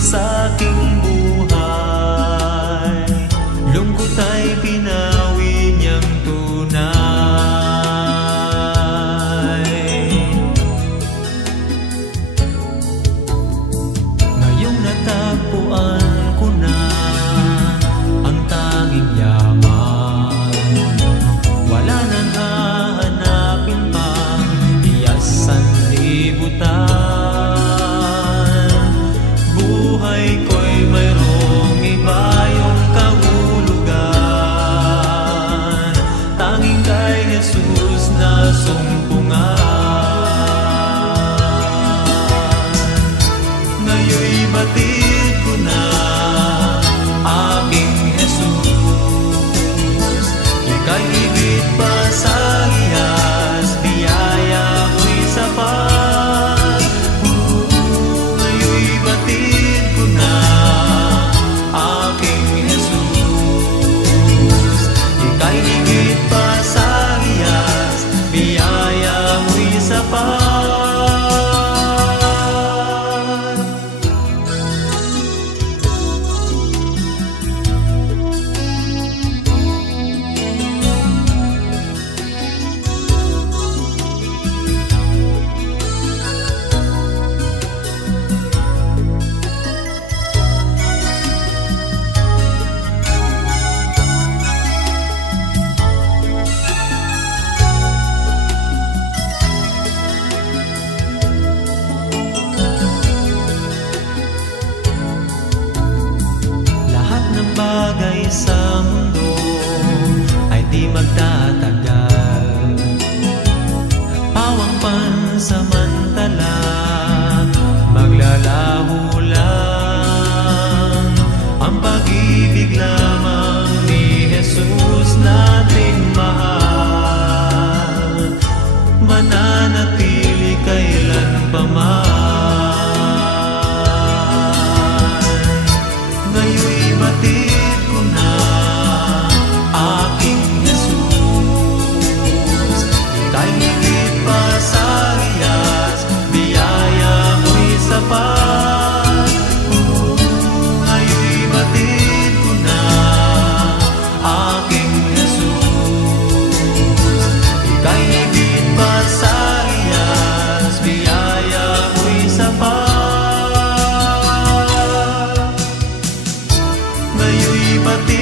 sa aking buhay. Lungkot ay pinawi niyang tunay. Ngayong natagpuan ko na ang tanging yaman, wala nang hahanapin pa iyas sanlibutan. Buhay ko'y mayroong iba yung kahulugan, tanging kay Jesus na sumpungan. Ngayon'y batid ko na aking Jesus, ika'y higit pa sa iyas, biyaya mo'y sapat. Ngayon'y batid ko na aking Jesus, ika'y higit pa sa iyas, biyaya mo'y sapat. Bagay sa mundo ay di magtatagal, pawang pansamantala, maglalaho lang. Ang pag-ibig lamang ni Jesus nating mahal, mananatili kailanpaman. Ngayon'y batid ko na aking Jesus, ika'y higit pa sa iyas, biyaya mo'y sapat. Ngayon'y batid ko na aking Jesus, ika'y higit pa sa iyas, biyaya mo'y sapat. Ngayon'y batid